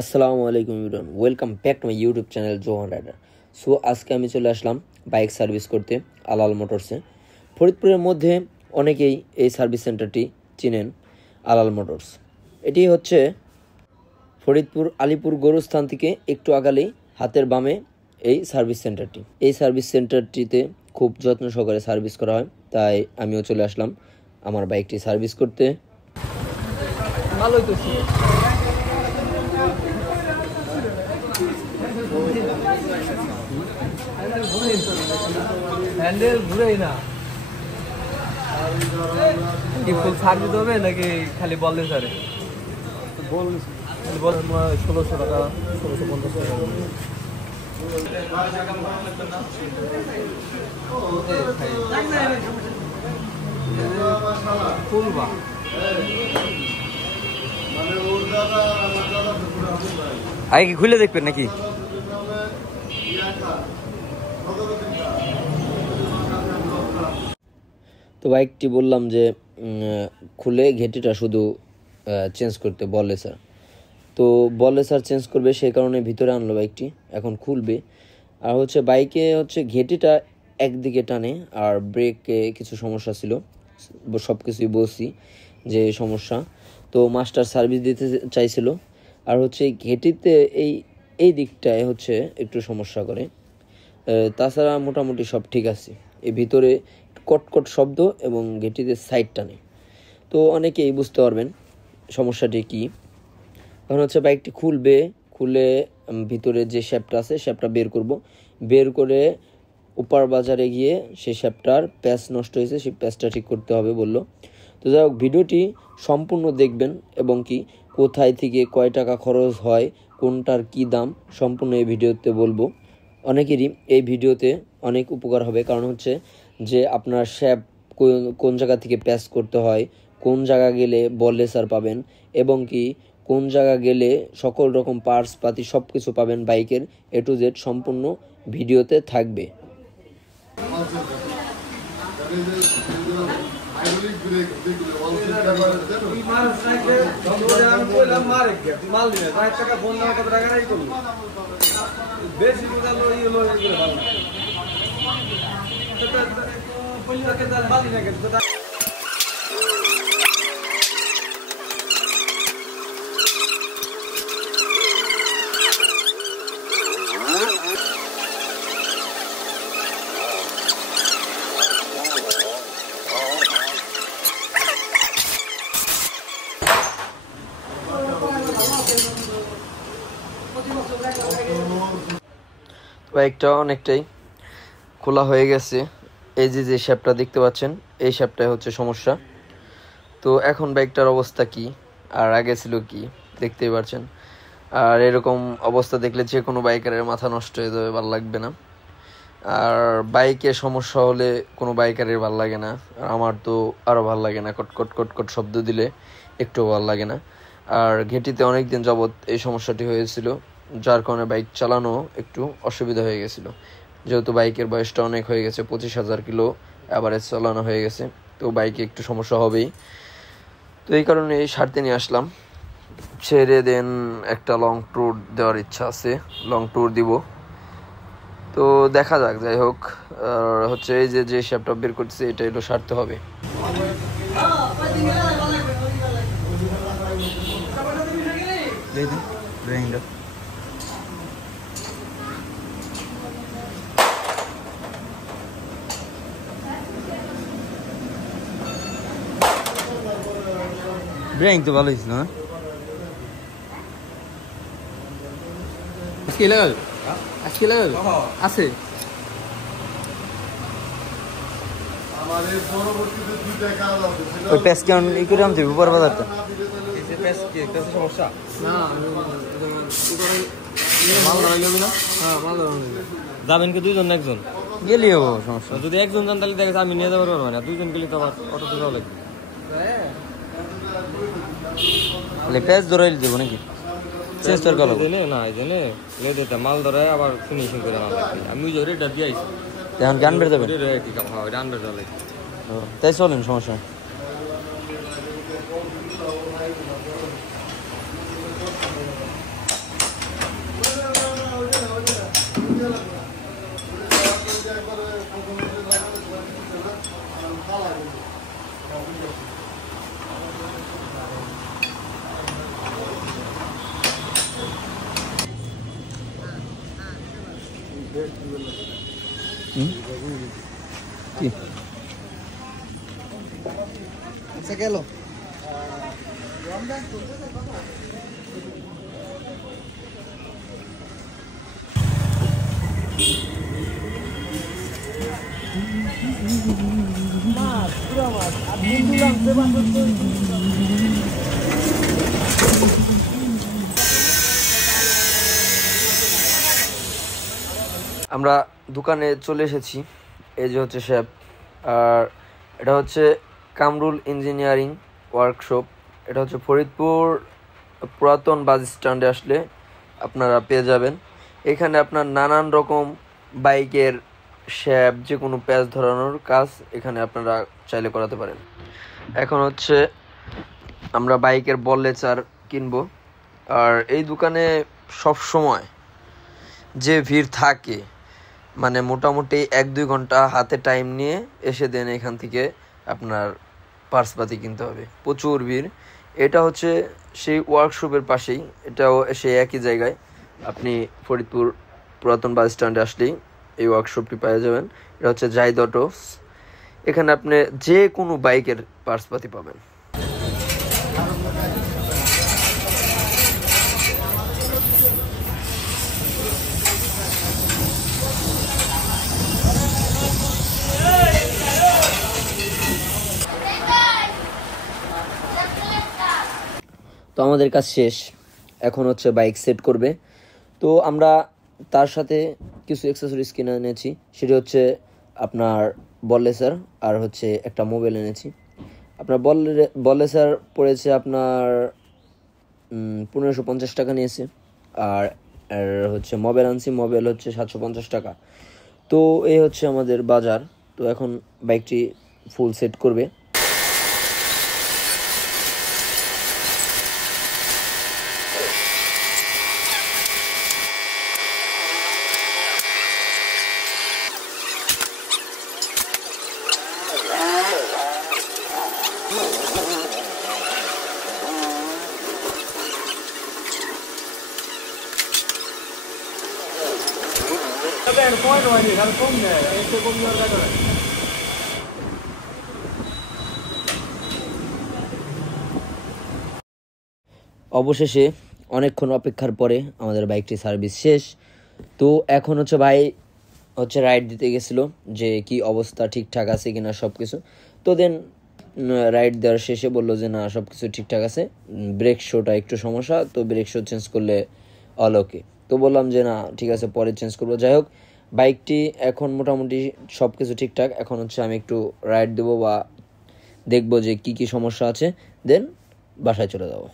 আসসালামু আলাইকুম everyone, welcome back to my YouTube channel Johan rider. So আজকে আমি চলে আসলাম বাইক সার্ভিস করতে আলাল মোটরসে। ফরিদপুরের মধ্যে অনেকেই এই সার্ভিস সেন্টারটি চিনেন, আলাল মোটরস। এটি হচ্ছে ফরিদপুর আলিপুর গৌরস্থান থেকে একটু আগালেই হাতের বামে এই সার্ভিস সেন্টারটি। এই সার্ভিস সেন্টারটিতে খুব যত্ন সহকারে সার্ভিস করা হয়, তাই আমিও চলে আসলাম আমার বাইকটি সার্ভিস করতে। ভালোই তো হ্যান্ডেল ঘুরেই না কি ফুল ছাড় দিতে হবে নাকি খালি বল দিতে পারে? বল 1600 টাকা 1650 টাকা ফুলবা আগে কি খুলে দেখবেন নাকি? তো বাইকটি বললাম যে খুলে ঘেটিটা শুধু চেঞ্জ করতে বলে স্যার। তো বলে স্যার চেঞ্জ করবে, সেই কারণে ভিতরে আনলো বাইকটি। এখন খুলবে। আর হচ্ছে বাইকে হচ্ছে ঘেটিটা একদিকে টানে, আর ব্রেকে কিছু সমস্যা ছিল, সব কিছুই বলছি যে সমস্যা। তো মাস্টার সার্ভিস দিতে চাইছিল। আর হচ্ছে ঘেটিতে এই দিকটায় হচ্ছে একটু সমস্যা করে, তাছাড়া মোটামুটি সব ঠিক আছে। এই ভিতরে কটকট শব্দ এবং ঘেটিতে সাইড টানে। তো অনেকেই বুঝতে পারবেন সমস্যাটি কী। এখন হচ্ছে বাইকটি খুলে ভিতরে যে শ্যাপটা আছে শ্যাপটা বের করব। বের করে উপার বাজারে গিয়ে সেই শ্যাপটার প্যাচ নষ্ট হয়েছে, সেই প্যাচটা ঠিক করতে হবে বলল। তো যাই হোক, ভিডিওটি সম্পূর্ণ দেখবেন এবং কি কোথায় থেকে কয় টাকা খরচ হয়, কোনটার কি দাম, সম্পূর্ণ এই ভিডিওতে বলবো। অনেকেরই এই ভিডিওতে অনেক উপকার হবে, কারণ হচ্ছে যে আপনার শ্যাপ কোন জায়গা থেকে প্যাচ করতে হয়, কোন জায়গা গেলে বল লেসার পাবেন, এবং কি কোন জায়গা গেলে সকল রকম পার্টস পাতি সব কিছু পাবেন বাইকের A to Z সম্পূর্ণ ভিডিওতে থাকবে। বাইকটা অনেকটাই খোলা হয়ে গেছে। এই যে শ্যাপটা দেখতে পাচ্ছেন, এই শ্যাপটাই হচ্ছে সমস্যা। তো এখন বাইকটার অবস্থা কি আর আগে ছিল কি দেখতেই পাচ্ছেন। আর এরকম অবস্থা দেখলে যে কোনো বাইকারের মাথা নষ্ট হয়ে যাবে, ভালো লাগবে না। আর বাইকে সমস্যা হলে কোনো বাইকারের ভালো লাগে না, আর আমার তো আরও ভালো লাগে না। কটকট কটকট শব্দ দিলে একটু ভালো লাগে না। আর ঘেটিতে অনেক দিন যাবৎ এই সমস্যাটি হয়েছিল, যার কারণে বাইক চালানো একটু অসুবিধা হয়ে গেছিলো। যেহেতু বাইকের বয়সটা অনেক হয়ে গেছে, 25,000 কিলো অ্যাভারেজ চালানো হয়ে গেছে, তো বাইকে একটু সমস্যা হবেই। তো এই কারণে এই সারতে নিয়ে আসলাম। ছেড়ে দেন একটা লং ট্যুর দেওয়ার ইচ্ছা আছে, লং ট্যুর দিব। তো দেখা যাক, যাই হোক। আর হচ্ছে এই যে শ্যাপটা বের করতেছে, এটা এলো সারতে হবে। ব্রেক তো ভালো হয়েছিল না? আজকে লাগাল আছে ওই প্যাস কেমন ই করে আনতে উপর বাজারটা সমস্যা না যাবেন কি দুইজন না একজন গেলি হবো সমস্যা? যদি একজন যান তাহলে দেখে আমি নিয়ে যাবো পারবো না, দুইজন গেলে তো আবার অটোতে যাওয়া লাগবে। প্যাস ধরাই দেবো নাকি? চেঞ্জ তোর গেল না এই জন্য দিতে মাল ধরে আবার ফিনিশিং করে মাল লাগবে। আমি ওই রেটটা দিয়ে আইছি, এখন গান বের যাবে, গান বের যাবে, তাই চলেন সমস্যা। কি আচ্ছা গেল আমরা দোকানে চলে এসেছি। এই যে হচ্ছে শেফ, আর এটা হচ্ছে কামরুল ইঞ্জিনিয়ারিং ওয়ার্কশপ। এটা হচ্ছে ফরিদপুর পুরাতন বাস স্ট্যান্ডে আসলে আপনারা পেয়ে যাবেন। এখানে আপনার নানান রকম বাইকের শেপ, যে কোনো প্যাচ ধরানোর কাজ এখানে আপনারা চাইলে করাতে পারেন। এখন হচ্ছে আমরা বাইকের বল লেচার কিনবো। আর এই দোকানে সব সময় যে ভিড় থাকে, মানে মোটামুটি 1-2 ঘন্টা হাতে টাইম নিয়ে এসে দেন এখান থেকে আপনার পার্সপাতি কিনতে হবে, প্রচুর ভিড়। এটা হচ্ছে সেই ওয়ার্কশপের পাশেই, এটাও সেই একই জায়গায়। আপনি ফরিদপুর পুরাতন বাস স্ট্যান্ডে আসলেই এই ওয়ার্কশপটি পেয়ে যাবেন। এটা হচ্ছে জাহিদ অটোস। এখানে আপনি যে কোনো বাইকের পার্সপাতি পাবেন। তো আমাদের কাজ শেষ, এখন হচ্ছে বাইক সেট করবে। তো আমরা তার সাথে কিছু অ্যাক্সেসরিজ কিনে এনেছি, সেটি হচ্ছে আপনার বল লেসার আর হচ্ছে একটা মোবাইল এনেছি। আপনার বল লেসার পড়েছে আপনার 1550 টাকা নিয়েছে। আর আর হচ্ছে মোবাইল আনছি, মোবাইল হচ্ছে 750 টাকা। তো এই হচ্ছে আমাদের বাজার। তো এখন বাইকটি ফুল সেট করবে। অবশেষে অনেকক্ষণ অপেক্ষার পরে আমাদের বাইকটি সার্ভিস শেষ। তো এখন হচ্ছে ভাই হচ্ছে রাইড দিতে গেছিলো যে কি অবস্থা, ঠিকঠাক আছে কিনা সব কিছু। তো দেন রাইড দেওয়ার শেষে বললো যে না, সব কিছু ঠিকঠাক আছে, ব্রেক শোটা একটু সমস্যা, তো ব্রেক শো চেঞ্জ করলে অল ওকে। তো বললাম যে না ঠিক আছে, পরে চেঞ্জ করবো। যাই হোক, বাইকটি এখন মোটামুটি সব কিছু ঠিকঠাক। এখন হচ্ছে আমি একটু রাইড দেবো বা দেখবো যে কি কি সমস্যা আছে, দেন বাসায় চলে যাবো।